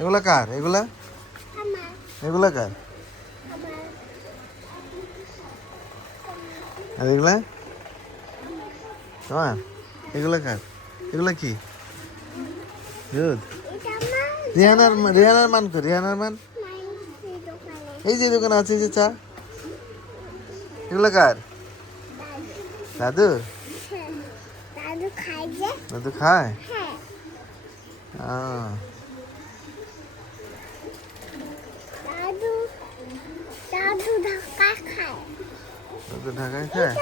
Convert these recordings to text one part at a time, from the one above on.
এগুলা কার? এগুলা এগুলা কার? আর এগুলা তোমার? এগুলা কার? এগুলা কি? দুধ? রিহানার মান কর, রিহানার মান। এই যে দোকানে আছে যে চা, এগুলা কার? দাদু? দাদু খায়? দাদু ঢাকায় খায়?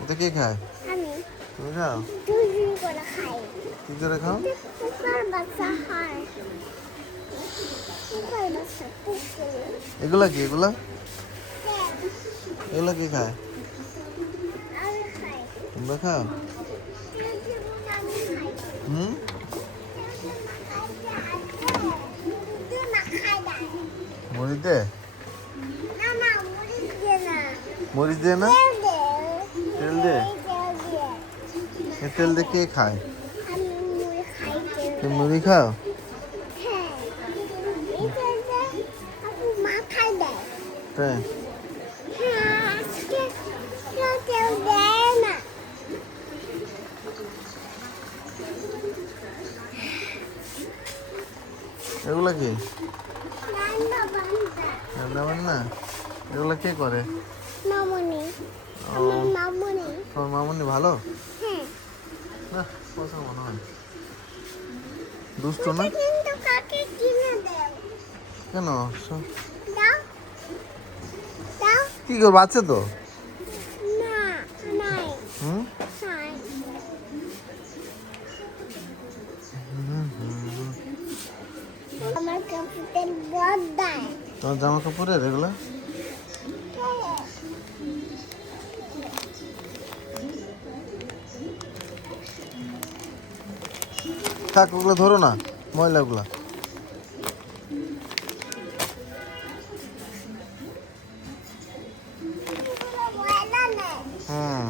এটা কে খায়? তুমি খাও? কি করে খাও? এগুলা কি? এগুলা এগুলা কি খায়? তোমরা খাও? হুম, মরিচ দে? মরিচ দে না, তেল দে। তেল দিয়ে কে খায়? তুমি মুড়ি খাও? তাই? এগুলা কি? রান্না বান্না? এগুলা কে করে? তোমার মামুনি ভালো না? কথা মনে হয় দুষ্ট না? কেন? কি করবো, আছে তো। হুম, তোমার জামা কাপড়ের এগুলা? থাক, ওগুলো ধরো না, ময়লাগুলা। হুম।